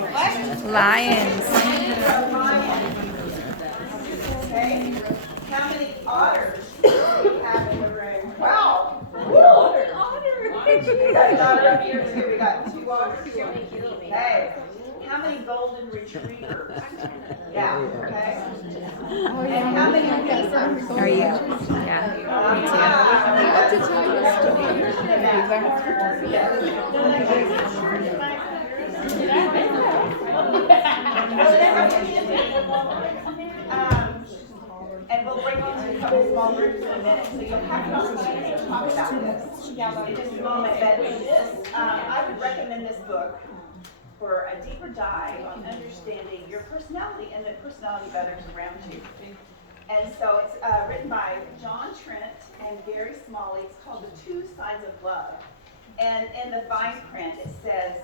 Lions. Okay. How many otters do we have in the room? 12. Otter. We got an otter up here too. We got 2 otters. Okay. How many golden retrievers? Yeah. Okay. And how many beavers? Are you? Yeah. We got to tell you a story. And we'll break it into a couple small groups in a minute, so you'll have an opportunity to talk about this in just a moment. But this, I would recommend this book for a deeper dive on understanding your personality and the personality of others around you. And so it's written by John Trent and Gary Smalley. It's called The 2 Sides of Love. And in the fine print, it says,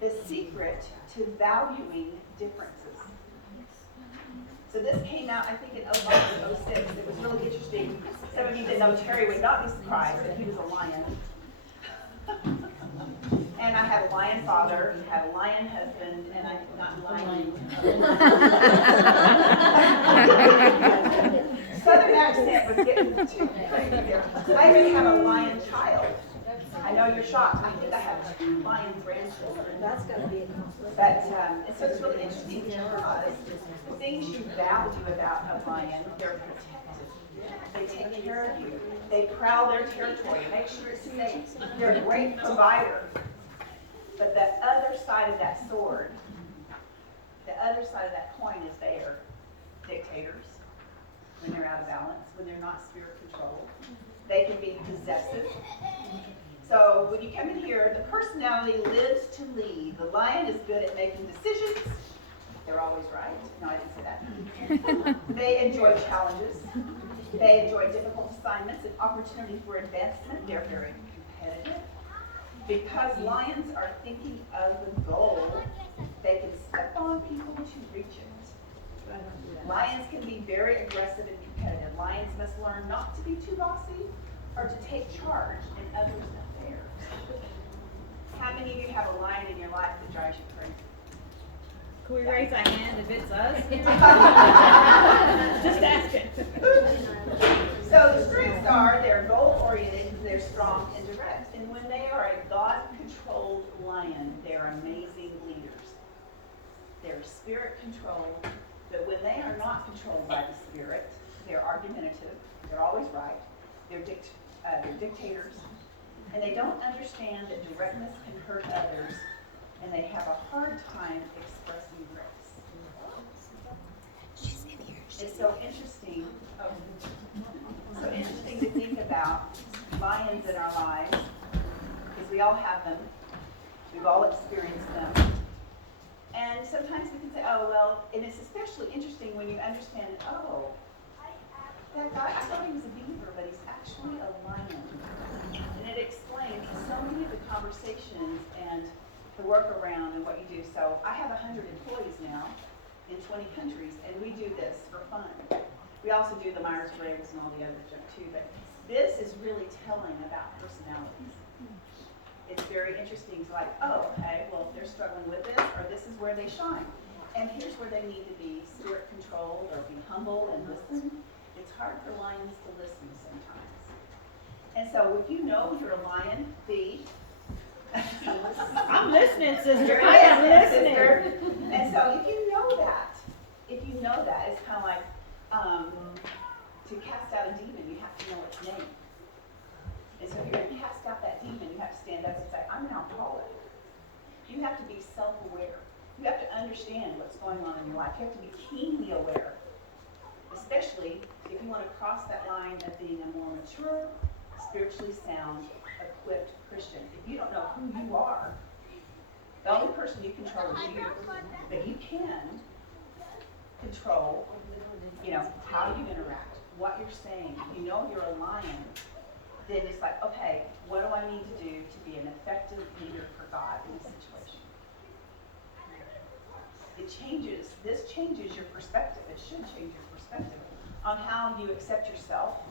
the secret to valuing differences. So this came out, I think, in 05 or 06. It was really interesting. Some of you that know Terry would not be surprised that he was a lion. And I have a lion father, I have a lion husband, and I'm not lying. Southern accent was getting to me. I even have a lion child. I know you're shocked. I think I have 2 lion grandchildren. That's going to be a conflict. But so it's really interesting because the things you value about a lion, they're protective. They take care of you. They prowl their territory, make sure it's safe. They're a great provider. But the other side of that sword, the other side of that coin is they are dictators when they're out of balance, when they're not spirit controlled. They can be possessive. So when you come in here, the personality lives to lead. The lion is good at making decisions. They're always right. No, I didn't say that. They enjoy challenges. They enjoy difficult assignments and opportunity for advancement. They're very competitive. Because lions are thinking of the goal, they can step on people to reach it. Lions can be very aggressive and competitive. Lions must learn not to be too bossy or to take charge in others' affairs. How many of you have a lion in your life that drives you crazy? Can we raise our hand if it's us? Just asking. So the strengths are they're goal-oriented, they're strong and direct. And when they are a God-controlled lion, they're amazing leaders. They're spirit-controlled, but when they are not controlled by the spirit, they're argumentative, they're always right, they're dictators, and they don't understand that directness can hurt others, and they have a hard time expressing grace. It's so interesting to think about lions in our lives, because we all have them, we've all experienced them, and sometimes we can say, oh, well, and it's especially interesting when you understand, oh, that guy, I thought he was a beaver, but he's actually a lion. And it explains so many of the conversations and the workaround and what you do. So I have 100 employees now in 20 countries, and we do this for fun. We also do the Myers-Briggs and all the other junk too, but this is really telling about personalities. It's very interesting to like, oh, okay, well, they're struggling with this, or this is where they shine. And here's where they need to be spirit controlled or be humble and listen. It's hard for lions to listen sometimes. And so if you know you're a lion, be. I'm listening, sister. I am listening. Sister. And so if you know that, it's kind of like to cast out a demon, you have to know its name. And so if you're going to cast out that demon, you have to stand up and say, I'm an alcoholic. You have to be self-aware. You have to understand what's going on in your life. You have to be keenly aware, especially if you want to cross that line of being a more mature, spiritually sound, equipped Christian. If you don't know who you are, the only person you control is you. But you can control, how you interact, what you're saying. If you know you're a lion, then it's like, okay, what do I need to do to be an effective leader for God in this situation? This changes your perspective. It should change your perspective on how you accept yourself,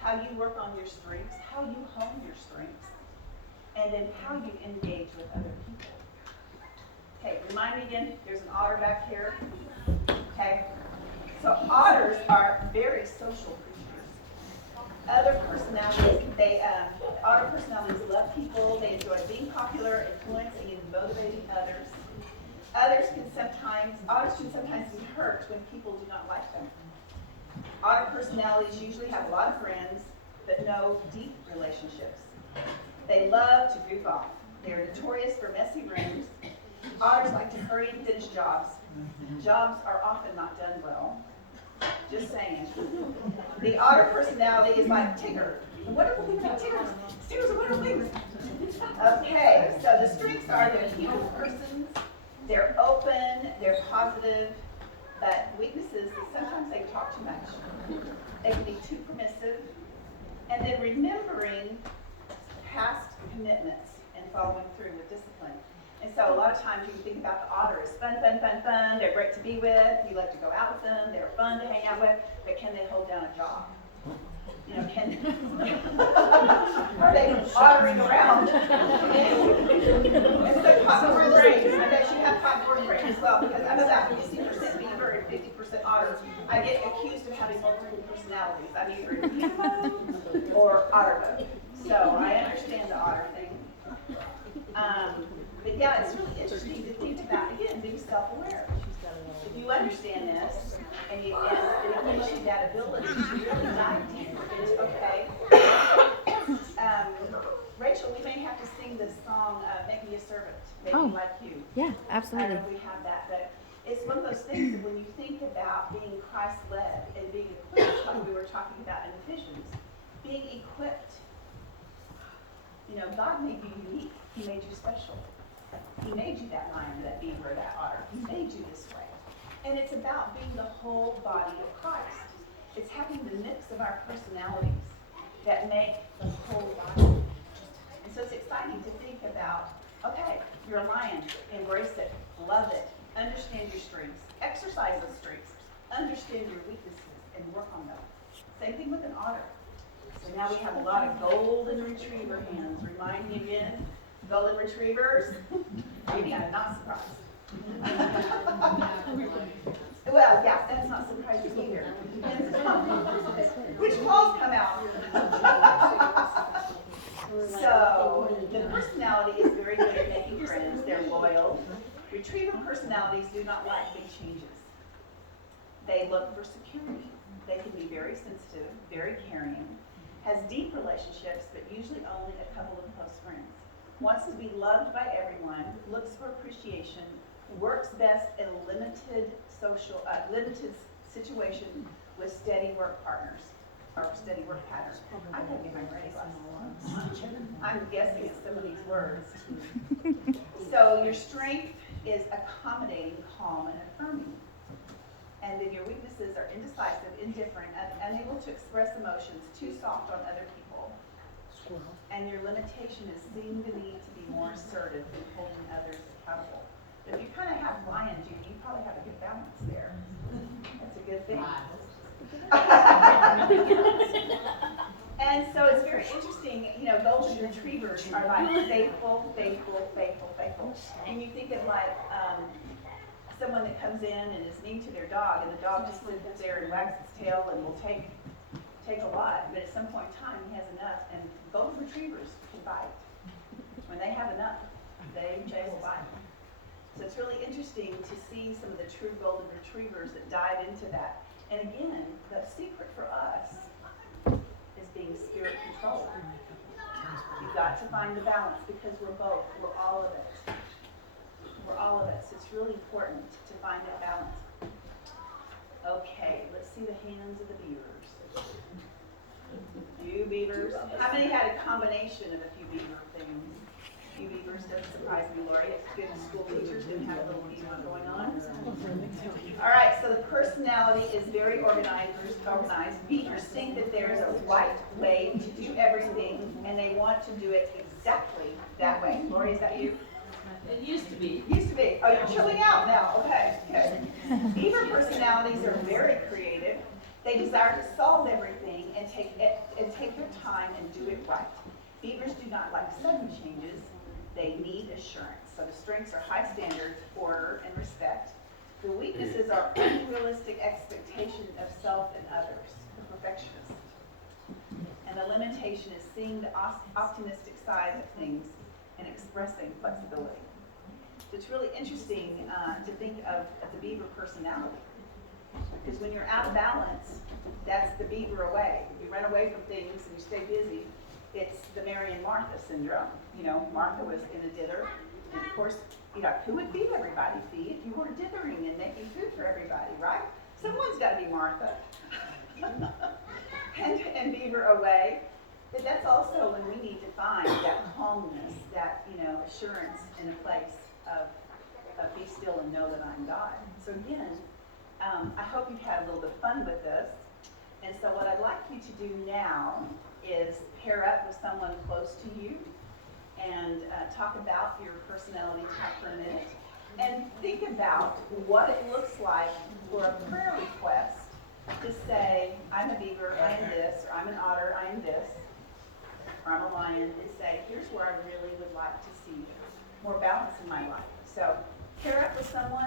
how you work on your strengths, how you hone your strengths, and then how you engage with other people. Okay, remind me again, there's an otter back here. Okay? So otters are very social creatures. Other personalities, otter personalities love people, they enjoy being popular, influencing and motivating others. Otters can sometimes be hurt when people do not like them. Otter personalities usually have a lot of friends, but no deep relationships. They love to goof off. They are notorious for messy rooms. Otters like to hurry and finish jobs. Jobs are often not done well. Just saying. The otter personality is like Tigger. The wonderful thing about Tiggers, Tiggers are wonderful things. Okay, so the strengths are they're human persons, they're open, they're positive, but weaknesses is sometimes they talk too much. They can be too permissive, and then remembering past commitments and following through with discipline. And so a lot of times you can think about the otter as fun, fun, fun, fun. They're great to be with. You like to go out with them. They're fun to hang out with. But can they hold down a job? You know, are they ottering around? It's the popcorn brains. I bet you have popcorn brains as well, because I'm about 50% beaver and 50% otter. I get accused of having multiple personalities. I'm either in beaver mode or otter mode. So I understand the otter thing. But yeah, it's really interesting to think about, again, being self-aware. If you understand this, and it gives you that ability to really dive deeper into, okay, Rachel, we may have to sing this song, Make Me a Servant, Make Me Like You. Yeah, absolutely. I don't know if we have that, but it's one of those things that when you think about being Christ-led and being equipped, like we were talking about in Ephesians, being equipped, you know, God made you unique. He made you special. He made you that lion, that beaver, that otter. He made you this way. And it's about being the whole body of Christ. It's having the mix of our personalities that make the whole body. And so it's exciting to think about, okay, you're a lion, embrace it, love it, understand your strengths, exercise those strengths, understand your weaknesses, and work on them. Same thing with an otter. So now we have a lot of golden retriever hands. Remind me again, golden retrievers. Maybe I'm not surprised. Well, yeah, that's not surprising either. Which claws come out? So the personality is very good at making friends. They're loyal. Retriever personalities do not like big changes. They look for security. They can be very sensitive, very caring, has deep relationships, but usually only a couple of close friends. Wants to be loved by everyone, looks for appreciation, works best in a limited situation with steady work partners or steady work patterns. I gotta get my ready glasses. I'm guessing at some of these words. So your strength is accommodating, calm, and affirming. And then your weaknesses are indecisive, indifferent, unable to express emotions, too soft on other people. And your limitation is seeing the need to be more assertive and holding others accountable. But if you kind of have lion duty, you probably have a good balance there. That's a good thing. And so it's very interesting, you know, golden retrievers are like faithful, faithful, faithful, faithful. And you think of like someone that comes in and is mean to their dog, and the dog just sits there and wags its tail and will take a lot, but at some point in time he has enough, and golden retrievers can bite. When they have enough, they will bite. So it's really interesting to see some of the true golden retrievers that dive into that. And again, the secret for us is being spirit controlled. You've got to find the balance, because we're both, we're all of it. We're all of it, so it's really important to find that balance. Okay, let's see the hands of the beavers. You beavers. How many had a combination of a few beaver things? You beavers, doesn't surprise me, Lori. It's good school teachers didn't have a little beaver going on. All right, so the personality is very organized. Beavers think that there's a right way to do everything, and they want to do it exactly that way. Lori, is that you? It used to be. Used to be. Oh, you're chilling out now. Okay, good. Beaver personalities are very creative. They desire to solve everything and take their time and do it right. Beavers do not like sudden changes. They need assurance. So the strengths are high standards, order, is our unrealistic expectation of self and others, the perfectionist. And the limitation is seeing the optimistic side of things and expressing flexibility. So it's really interesting to think of the beaver personality. Because when you're out of balance, that's the beaver away. You run away from things and you stay busy. It's the Mary and Martha syndrome. You know, Martha was in a dither. And of course, you know, who would feed everybody? Feed if you were dithering and making food for everybody, right? Someone's got to be Martha. and beaver away. But that's also when we need to find that calmness, that, you know, assurance in a place of be still and know that I'm God. So again, I hope you've had a little bit of fun with this. And so what I'd like you to do now is pair up with someone close to you and talk about your personality type for a minute. And think about what it looks like for a prayer request to say, I'm a beaver, I am this, or I'm an otter, I am this, or I'm a lion, and say, here's where I really would like to see more balance in my life. So pair up with someone.